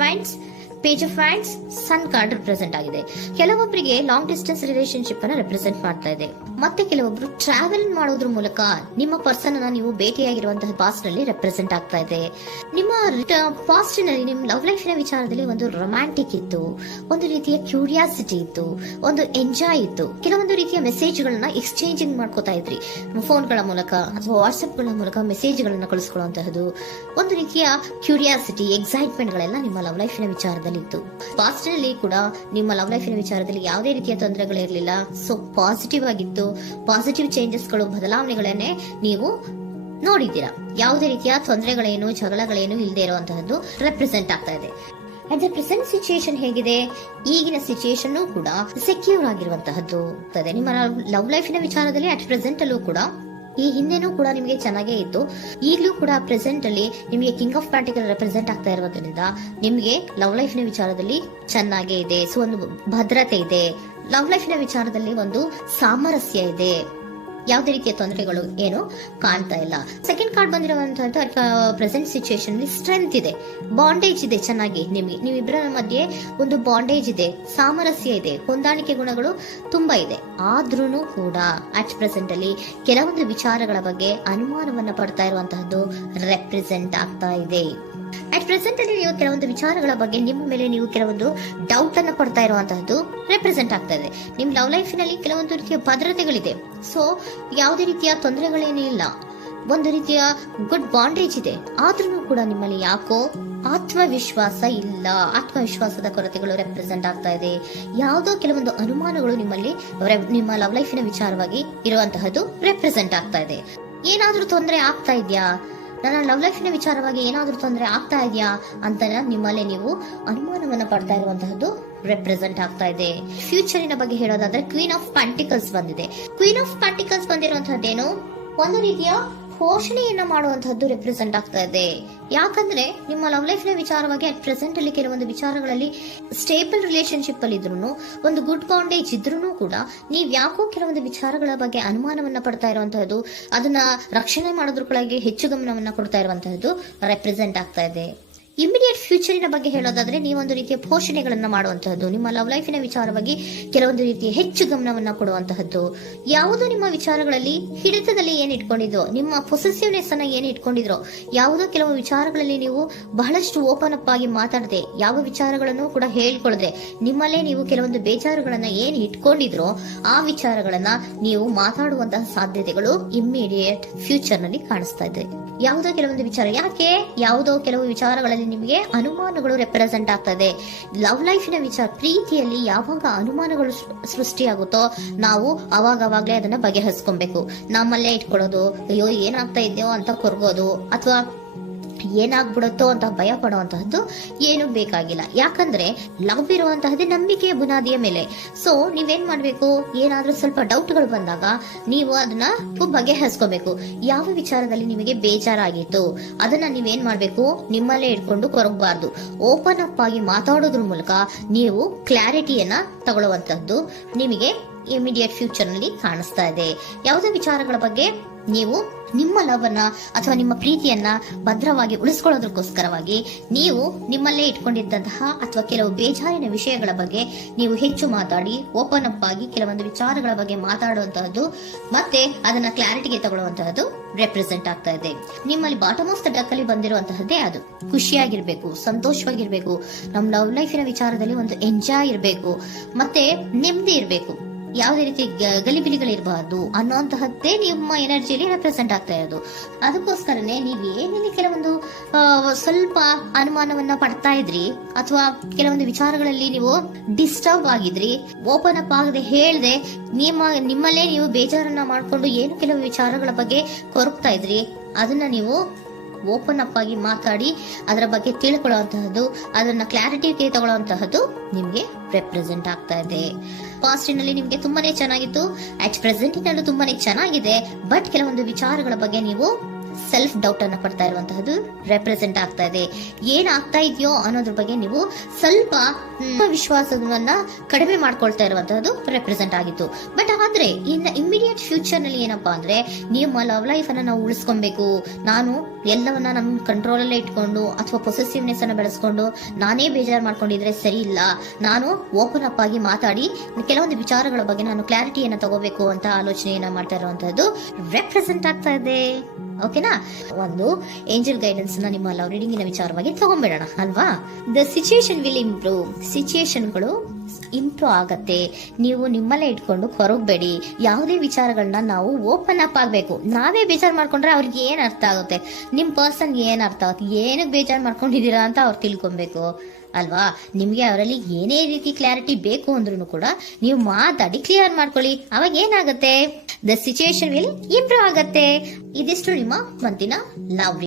Wands, page of wands, sun card represent ಆಗಿದೆ. ಕೆಲವೊಬ್ಬರಿಗೆ long distance relationship ಅನ್ನ represent ಮಾಡ್ತಾ ಇದೆ. ಮತ್ತೆ ಕೆಲವೊಬ್ರು ಟ್ರಾವೆಲ್ ಮಾಡೋದ್ರ ಮೂಲಕ ನಿಮ್ಮ ಪರ್ಸನ್ ಅನ್ನ ನೀವು ಭೇಟಿಯಾಗಿರುವಂತಹ ಪಾಸ್ಟ್ ನಲ್ಲಿ ರೆಪ್ರೆಸೆಂಟ್ ಆಗ್ತಾ ಇದೆ. ನಿಮ್ಮ ಪಾಸ್ಟ್ ನಲ್ಲಿ ನಿಮ್ಮ ಲವ್ ಲೈಫ್ ನ ವಿಚಾರದಲ್ಲಿ ಒಂದು ರೊಮ್ಯಾಂಟಿಕ್ ಇತ್ತು, ಒಂದು ರೀತಿಯ ಕ್ಯೂರಿಯಾಸಿಟಿ ಇತ್ತು, ಒಂದು ಎಂಜಾಯ್ ಇತ್ತು. ಕೆಲವೊಂದು ರೀತಿಯ ಮೆಸೇಜ್ ಗಳನ್ನ ಎಕ್ಸ್ಚೇಂಜಿಂಗ್ ಮಾಡ್ಕೋತಾ ಇದ್ರಿ, ಫೋನ್ಗಳ ಮೂಲಕ ಅಥವಾ ವಾಟ್ಸ್ಆಪ್ ಗಳ ಮೂಲಕ ಮೆಸೇಜ್ ಗಳನ್ನ ಕಳಿಸ್ಕೊಳ್ಳುವಂತಹದ್ದು, ಒಂದು ರೀತಿಯ ಕ್ಯೂರಿಯಾಸಿಟಿ, ಎಕ್ಸೈಟ್ಮೆಂಟ್ ಗಳೆಲ್ಲ ನಿಮ್ಮ ಲವ್ ಲೈಫ್ ನ ವಿಚಾರದಲ್ಲಿ ಇತ್ತು. ಪಾಸ್ಟ್ ನಲ್ಲಿ ಕೂಡ ನಿಮ್ಮ ಲವ್ ಲೈಫ್ ನ ವಿಚಾರದಲ್ಲಿ ಯಾವುದೇ ರೀತಿಯ ತೊಂದರೆಗಳಿರಲಿಲ್ಲ. ಸೊ ಪಾಸಿಟಿವ್ ಆಗಿತ್ತು. ಪಾಸಿಟಿವ್ ಚೇಂಜಸ್ ಗಳು, ಬದಲಾವಣೆಗಳನ್ನೇ ನೀವು ನೋಡಿದ್ದೀರಾ. ಯಾವುದೇ ರೀತಿಯ ತೊಂದರೆಗಳೇನು, ಜಗಳಗಳೇನು ಇಲ್ಲದೆ ಇರುವಂತಹದ್ದು ರೆಪ್ರೆಸೆಂಟ್ ಆಗ್ತಾ ಇದೆ. ಅಟ್ ದ ಪ್ರೆಸೆಂಟ್ ಸಿಚುಯೇಷನ್ ಹೇಗಿದೆ? ಈಗಿನ ಸಿಚುಯೇಷನ್ ಕೂಡ ಸೆಕ್ಯೂರ್ ಆಗಿರುವಂತಹದ್ದು. ನಿಮ್ಮ ಲವ್ ಲೈಫ್ ನ ವಿಚಾರದಲ್ಲಿ ಅಟ್ ಪ್ರೆಸೆಂಟ್ ಅಲ್ಲೂ ಕೂಡ, ಈ ಹಿಂದೆನೂ ಕೂಡ ನಿಮಗೆ ಚೆನ್ನಾಗೇ ಇತ್ತು, ಈಗಲೂ ಕೂಡ ಪ್ರೆಸೆಂಟ್ ಅಲ್ಲಿ ನಿಮಗೆ ಕಿಂಗ್ ಆಫ್ ಪ್ಯಾಂಟಿಕಲ್ ರೆಪ್ರೆಸೆಂಟ್ ಆಗ್ತಾ ಇರೋದ್ರಿಂದ ನಿಮಗೆ ಲವ್ ಲೈಫ್ ನ ವಿಚಾರದಲ್ಲಿ ಚೆನ್ನಾಗೇ ಇದೆ. ಸೊ ಒಂದು ಭದ್ರತೆ ಇದೆ. ಲವ್ ಲೈಫ್ ನ ವಿಚಾರದಲ್ಲಿ ಒಂದು ಸಾಮರಸ್ಯ ಇದೆ. ಯಾವುದೇ ರೀತಿಯ ತೊಂದರೆಗಳು ಏನು ಕಾಣ್ತಾ ಇಲ್ಲ. ಸೆಕೆಂಡ್ ಕಾರ್ಡ್ ಬಂದಿರುವಂತಹ ಪ್ರೆಸೆಂಟ್ ಸಿಚುಯೇಷನ್ ಅಲ್ಲಿ ಸ್ಟ್ರೆಂತ್ ಇದೆ, ಬಾಂಡೇಜ್ ಇದೆ. ಚೆನ್ನಾಗಿ ನೀವಿಬ್ಬರ ಮಧ್ಯೆ ಒಂದು ಬಾಂಡೇಜ್ ಇದೆ, ಸಾಮರಸ್ಯ ಇದೆ, ಹೊಂದಾಣಿಕೆ ಗುಣಗಳು ತುಂಬಾ ಇದೆ. ಆದ್ರೂ ಕೂಡ ಅಟ್ ಪ್ರೆಸೆಂಟ್ ಅಲ್ಲಿ ಕೆಲವೊಂದು ವಿಚಾರಗಳ ಬಗ್ಗೆ ಅನುಮಾನವನ್ನ ಪಡ್ತಾ ಇರುವಂತಹದ್ದು ರೆಪ್ರೆಸೆಂಟ್ ಆಗ್ತಾ ಇದೆ. ಅಟ್ ಪ್ರೆಸೆಂಟ್ ಅಲ್ಲಿ ನೀವು ಕೆಲವೊಂದು ವಿಚಾರಗಳ ಬಗ್ಗೆ ನಿಮ್ಮ ಮೇಲೆ ನೀವು ಕೆಲವೊಂದು ಡೌಟ್ ಅನ್ನ ಪಡ್ತಾ ಇರುವಂತಹದ್ದು ರೆಪ್ರೆಸೆಂಟ್ ಆಗ್ತಾ ಇದೆ. ನಿಮ್ ಲವ್ ಲೈಫ್ ನಲ್ಲಿ ಕೆಲವೊಂದು ರೀತಿಯ ಭದ್ರತೆಗಳಿದೆ. ಸೊ ಯಾವುದೇ ರೀತಿಯ ತೊಂದರೆಗಳೇನೂ ಇಲ್ಲ, ಒಂದು ರೀತಿಯ ಗುಡ್ ಬಾಂಡೇಜ್ ಇದೆ. ಆದ್ರೂ ಕೂಡ ನಿಮ್ಮಲ್ಲಿ ಯಾಕೋ ಆತ್ಮವಿಶ್ವಾಸ ಇಲ್ಲ, ಆತ್ಮವಿಶ್ವಾಸದ ಕೊರತೆಗಳು ರೆಪ್ರೆಸೆಂಟ್ ಆಗ್ತಾ ಇದೆ. ಯಾವುದೋ ಕೆಲವೊಂದು ಅನುಮಾನಗಳು ನಿಮ್ಮಲ್ಲಿ ನಿಮ್ಮ ಲವ್ ಲೈಫಿನ ವಿಚಾರವಾಗಿ ಇರುವಂತಹದ್ದು ರೆಪ್ರೆಸೆಂಟ್ ಆಗ್ತಾ ಇದೆ. ಏನಾದ್ರೂ ತೊಂದರೆ ಆಗ್ತಾ ಇದೆಯಾ, ನನ್ನ ಲವ್ ಲೈಫಿನ ವಿಚಾರವಾಗಿ ಏನಾದ್ರೂ ತೊಂದರೆ ಆಗ್ತಾ ಇದೆಯಾ ಅಂತ ನಿಮ್ಮಲ್ಲೇ ನೀವು ಅನುಮಾನವನ್ನ ಪಡ್ತಾ ಇರುವಂತಹದ್ದು ರೆಪ್ರೆಸೆಂಟ್ ಆಗ್ತಾ ಇದೆ. ಫ್ಯೂಚರಿನ ಬಗ್ಗೆ ಹೇಳೋದಾದ್ರೆ ಕ್ವೀನ್ ಆಫ್ ಪ್ಯಾಂಟಿಕಲ್ಸ್ ಬಂದಿದೆ. ಕ್ವೀನ್ ಆಫ್ ಪ್ಯಾಂಟಿಕಲ್ಸ್ ಬಂದಿರುವಂತಹದ್ದೇನು, ಒಂದು ರೀತಿಯ ಪೋಷಣೆಯನ್ನ ಮಾಡುವಂತಹದ್ದು ರೆಪ್ರೆಸೆಂಟ್ ಆಗ್ತಾ ಇದೆ. ಯಾಕಂದ್ರೆ ನಿಮ್ಮ ಲವ್ ಲೈಫ್ ನ ವಿಚಾರವಾಗಿ ಅಟ್ ಪ್ರೆಸೆಂಟ್ ಅಲ್ಲಿ ಕೆಲವೊಂದು ವಿಚಾರಗಳಲ್ಲಿ ಸ್ಟೇಬಲ್ ರಿಲೇಶನ್ಶಿಪ್ ಅಲ್ಲಿ ಇದ್ರೂ, ಒಂದು ಗುಡ್ ಬಾಂಡೇಜ್ ಇದ್ರೂ ಕೂಡ ನೀವ್ ಯಾಕೋ ಕೆಲವೊಂದು ವಿಚಾರಗಳ ಬಗ್ಗೆ ಅನುಮಾನವನ್ನ ಪಡ್ತಾ ಇರುವಂತಹದ್ದು, ಅದನ್ನ ರಕ್ಷಣೆ ಮಾಡೋದ್ರೊಳಗೆ ಹೆಚ್ಚು ಗಮನವನ್ನ ಕೊಡ್ತಾ ಇರುವಂತಹದ್ದು ರೆಪ್ರೆಸೆಂಟ್ ಆಗ್ತಾ ಇದೆ. ಇಮಿಡಿಯೇಟ್ ಫ್ಯೂಚರಿನ ಬಗ್ಗೆ ಹೇಳೋದಾದ್ರೆ ನೀವೊಂದು ರೀತಿಯ ಪೋಷಣೆಗಳನ್ನ ಮಾಡುವಂತಹದ್ದು, ನಿಮ್ಮ ಲವ್ ಲೈಫಿನ ವಿಚಾರವಾಗಿ ಕೆಲವೊಂದು ರೀತಿಯ ಹೆಚ್ಚು ಗಮನವನ್ನ ಕೊಡುವಂತಹದ್ದು, ಯಾವುದೋ ನಿಮ್ಮ ವಿಚಾರಗಳಲ್ಲಿ ಹಿಡಿತದಲ್ಲಿ ಏನ್ ಇಟ್ಕೊಂಡಿದ್ರೋ, ನಿಮ್ಮ ಪೊಸೆಸಿವ್ನೆಸ್ ಅನ್ನ ಏನ್ ಇಟ್ಕೊಂಡಿದ್ರೋ, ಯಾವುದೋ ಕೆಲವು ವಿಚಾರಗಳಲ್ಲಿ ನೀವು ಬಹಳಷ್ಟು ಓಪನ್ ಅಪ್ ಆಗಿ ಮಾತಾಡದೆ, ಯಾವ ವಿಚಾರಗಳನ್ನು ಕೂಡ ಹೇಳ್ಕೊಳ್ಳದೆ, ನಿಮ್ಮಲ್ಲೇ ನೀವು ಕೆಲವೊಂದು ಬೇಜಾರುಗಳನ್ನ ಏನ್ ಇಟ್ಕೊಂಡಿದ್ರೋ ಆ ವಿಚಾರಗಳನ್ನ ನೀವು ಮಾತಾಡುವಂತಹ ಸಾಧ್ಯತೆಗಳು ಇಮ್ಮಿಡಿಯೇಟ್ ಫ್ಯೂಚರ್ ನಲ್ಲಿ ಕಾಣಿಸ್ತಾ ಇದೆ. ಯಾವುದೋ ಕೆಲವೊಂದು ವಿಚಾರ, ಯಾಕೆ ಯಾವುದೋ ಕೆಲವು ವಿಚಾರಗಳಲ್ಲಿ ನಿಮಗೆ ಅನುಮಾನಗಳು ರೆಪ್ರೆಸೆಂಟ್ ಆಗ್ತದೆ. ಲವ್ ಲೈಫಿನ ವಿಚಾರ, ಪ್ರೀತಿಯಲ್ಲಿ ಯಾವಾಗ ಅನುಮಾನಗಳು ಸೃಷ್ಟಿಯಾಗುತ್ತೋ ನಾವು ಅವಾಗವಾಗ್ಲೇ ಅದನ್ನ ಬಗೆಹರಿಸ್ಕೊಬೇಕು. ನಮ್ಮಲ್ಲೇ ಇಟ್ಕೊಳ್ಳೋದು, ಅಯ್ಯೋ ಏನಾಗ್ತಾ ಇದೆಯೋ ಅಂತ ಕೊರ್ಗೋದು ಅಥವಾ ಏನಾಗ್ಬಿಡುತ್ತೋ ಅಂತ ಭಯ ಪಡುವಂತಹದ್ದು ಏನು ಬೇಕಾಗಿಲ್ಲ. ಯಾಕಂದ್ರೆ ಲವ್ ಇರುವಂತಹದ್ದೇ ನಂಬಿಕೆಯ ಬುನಾದಿಯ ಮೇಲೆ. ಸೊ ನೀವೇನ್ ಮಾಡ್ಬೇಕು, ಏನಾದ್ರೂ ಸ್ವಲ್ಪ ಡೌಟ್ಗಳು ಬಂದಾಗ ನೀವು ಅದನ್ನ ಬಗೆಹರಿಸ್ಕೋಬೇಕು. ಯಾವ ವಿಚಾರದಲ್ಲಿ ನಿಮಗೆ ಬೇಜಾರಾಗಿತ್ತು ಅದನ್ನ ನೀವೇನ್ ಮಾಡ್ಬೇಕು, ನಿಮ್ಮಲ್ಲೇ ಇಟ್ಕೊಂಡು ಕೊರಗಬಾರ್ದು. ಓಪನ್ ಅಪ್ ಆಗಿ ಮಾತಾಡೋದ್ರ ಮೂಲಕ ನೀವು ಕ್ಲಾರಿಟಿಯನ್ನ ತಗೊಳ್ಳುವಂತದ್ದು ನಿಮಗೆ ಇಮಿಡಿಯೇಟ್ ಫ್ಯೂಚರ್ ನಲ್ಲಿ ಕಾಣಿಸ್ತಾ ಇದೆ. ಯಾವುದೇ ವಿಚಾರಗಳ ಬಗ್ಗೆ ನೀವು ನಿಮ್ಮ ಲವ್ ಅನ್ನ ಅಥವಾ ನಿಮ್ಮ ಪ್ರೀತಿಯನ್ನ ಭದ್ರವಾಗಿ ಉಳಿಸ್ಕೊಳ್ಳೋದಕ್ಕೋಸ್ಕರವಾಗಿ ನೀವು ನಿಮ್ಮಲ್ಲೇ ಇಟ್ಕೊಂಡಿದ್ದಂತಹ ಅಥವಾ ಕೆಲವು ಬೇಜಾರಿನ ವಿಷಯಗಳ ಬಗ್ಗೆ ನೀವು ಹೆಚ್ಚು ಮಾತಾಡಿ, ಓಪನ್ ಅಪ್ ಆಗಿ ಕೆಲವೊಂದು ವಿಚಾರಗಳ ಬಗ್ಗೆ ಮಾತಾಡುವಂತಹದ್ದು ಮತ್ತೆ ಅದನ್ನ ಕ್ಲಾರಿಟಿಗೆ ತಗೊಳ್ಳುವಂತಹದ್ದು ರೆಪ್ರೆಸೆಂಟ್ ಆಗ್ತಾ ಇದೆ. ನಿಮ್ಮಲ್ಲಿ ಬಾಟಮ್ ಆಫ್ ದ ಡಕ್ ಅಲ್ಲಿ ಬಂದಿರುವಂತಹದ್ದೇ ಅದು. ಖುಷಿಯಾಗಿರ್ಬೇಕು, ಸಂತೋಷವಾಗಿರ್ಬೇಕು, ನಮ್ಮ ಲವ್ ಲೈಫಿನ ವಿಚಾರದಲ್ಲಿ ಒಂದು ಎಂಜಾಯ್ ಇರಬೇಕು, ಮತ್ತೆ ನೆಮ್ಮದಿ ಇರಬೇಕು, ಯಾವುದೇ ರೀತಿ ಗಲಿಬಿಲಿಗಳಿರಬಾರ್ದು ಅನ್ನೋಂತಹದ್ದೇ ನಿಮ್ಮ ಎನರ್ಜಿಯಲ್ಲಿ ರೆಪ್ರೆಸೆಂಟ್ ಆಗ್ತಾ ಇರೋದು. ಅದಕ್ಕೋಸ್ಕರನೇ ನೀವು ಏನೇನು ಕೆಲವೊಂದು ಸ್ವಲ್ಪ ಅನುಮಾನವನ್ನ ಪಡ್ತಾ ಇದ್ರಿ ಅಥವಾ ಕೆಲವೊಂದು ವಿಚಾರಗಳಲ್ಲಿ ನೀವು ಡಿಸ್ಟರ್ಬ್ ಆಗಿದ್ರಿ, ಓಪನ್ ಅಪ್ ಆಗದೆ ಹೇಳ್ದೆ ನಿಮ್ಮಲ್ಲೇ ನೀವು ಬೇಜಾರನ್ನ ಮಾಡ್ಕೊಂಡು ಏನು ಕೆಲವು ವಿಚಾರಗಳ ಬಗ್ಗೆ ಕೊರಗ್ತಾ ಇದ್ರಿ, ಅದನ್ನ ನೀವು ಓಪನ್ ಅಪ್ ಆಗಿ ಮಾತಾಡಿ ಅದರ ಬಗ್ಗೆ ತಿಳ್ಕೊಳ್ಳುವಂತಹದ್ದು, ಅದನ್ನ ಕ್ಲಾರಿಟಿಗೆ ತಗೊಳ್ಳುವಂತಹದ್ದು ನಿಮ್ಗೆ ರೆಪ್ರೆಸೆಂಟ್ ಆಗ್ತಾ ಇದೆ. ಪಾಸ್ಟಿನಲ್ಲಿ ನಿಮ್ಗೆ ತುಂಬಾನೇ ಚೆನ್ನಾಗಿತ್ತು, ಅಟ್ ಪ್ರೆಸೆಂಟಿನಲ್ಲೂ ತುಂಬಾನೇ ಚೆನ್ನಾಗಿದೆ. ಬಟ್ ಕೆಲವೊಂದು ವಿಚಾರಗಳ ಬಗ್ಗೆ ನೀವು ಸೆಲ್ಫ್ ಡೌಟ್ ಅನ್ನ ಪಡ್ತಾ ಇರುವಂತಹದ್ದು ರೆಪ್ರೆಸೆಂಟ್ ಆಗ್ತಾ ಇದೆ. ಏನಾಗ್ತಾ ಇದೆಯೋ ಅನ್ನೋದ್ರ ಬಗ್ಗೆ ನೀವು ಸ್ವಲ್ಪ ವಿಶ್ವಾಸವನ್ನ ಕಡಿಮೆ ಮಾಡ್ಕೊಳ್ತಾ ಇರುವಂತಹದ್ದು ರೆಪ್ರೆಸೆಂಟ್ ಆಗಿತ್ತು. ಬಟ್ ಆದ್ರೆ ಇನ್ ಇಮಿಡಿಯೇಟ್ ಫ್ಯೂಚರ್ ನಲ್ಲಿ ಏನಪ್ಪಾ ಅಂದ್ರೆ ನಿಮ್ಮ ಲವ್ ಲೈಫ್ ಅನ್ನ ನಾವು ಉಳಿಸ್ಕೊಬೇಕು, ನಾನು ಎಲ್ಲವನ್ನ ನಮ್ ಕಂಟ್ರೋಲ್ ಅಲ್ಲೇ ಇಟ್ಕೊಂಡು ಅಥವಾ ಪೊಸೆಸಿವ್ನೆಸ್ ಅನ್ನ ಬೆಳೆಸ್ಕೊಂಡು ನಾನೇ ಬೇಜಾರು ಮಾಡ್ಕೊಂಡಿದ್ರೆ ಸರಿ ಇಲ್ಲ, ನಾನು ಓಪನ್ ಅಪ್ ಆಗಿ ಮಾತಾಡಿ ಕೆಲವೊಂದು ವಿಚಾರಗಳ ಬಗ್ಗೆ ನಾನು ಕ್ಲಾರಿಟಿಯನ್ನ ತಗೋಬೇಕು ಅಂತ ಆಲೋಚನೆಯನ್ನ ಮಾಡ್ತಾ ಇರುವಂತಹದ್ದು ರೆಪ್ರೆಸೆಂಟ್ ಆಗ್ತಾ ಇದೆ. ಓಕೆನಾ? ಒಂದು ಏಂಜಲ್ ಗೈಡೆನ್ಸ್ ನ ನಿಮ್ಮ ಲವ್ ರೀಡಿಂಗಿನ ವಿಚಾರವಾಗಿ ತಗೊಂಡ್ಬಿಡೋಣ ಅಲ್ವಾ. The situation will improve. ಸಿಚುಯೇಷನ್ಗಳು ಇಂಪ್ರೂವ್ ಆಗತ್ತೆ. ನೀವು ನಿಮ್ಮಲ್ಲೇ ಇಟ್ಕೊಂಡು ಹೊರಗಬೇಡಿ. ಯಾವುದೇ ವಿಚಾರಗಳನ್ನ ನಾವು ಓಪನ್ ಅಪ್ ಆಗ್ಬೇಕು. ನಾವೇ ಬೇಜಾರು ಮಾಡ್ಕೊಂಡ್ರೆ ಅವ್ರಿಗೆ ಏನ್ ಅರ್ಥ ಆಗುತ್ತೆ, ನಿಮ್ ಪರ್ಸನ್ಗೆ ಏನ್ ಅರ್ಥ ಆಗುತ್ತೆ, ಏನಕ್ಕೆ ಬೇಜಾರು ಮಾಡ್ಕೊಂಡಿದೀರಾ ಅಂತ ಅವ್ರು ತಿಳ್ಕೊಬೇಕು ಅಲ್ವಾ. ನಿಮ್ಗೆ ಅವರಲ್ಲಿ ಏನೇ ರೀತಿ ಕ್ಲಾರಿಟಿ ಬೇಕು ಅಂದ್ರೂ ಕೂಡ ನೀವು ಮಾತಾಡಿ ಕ್ಲಿಯರ್ ಮಾಡ್ಕೊಳ್ಳಿ. ಅವಾಗ ಏನಾಗುತ್ತೆ, ದ ಸಿಚುಯೇಷನ್ ವಿಲ್ ಇಂಪ್ರೂವ್ ಆಗತ್ತೆ. ಇದಿಷ್ಟು ನಿಮ್ಮ ಮಂತಿನ ಲವ್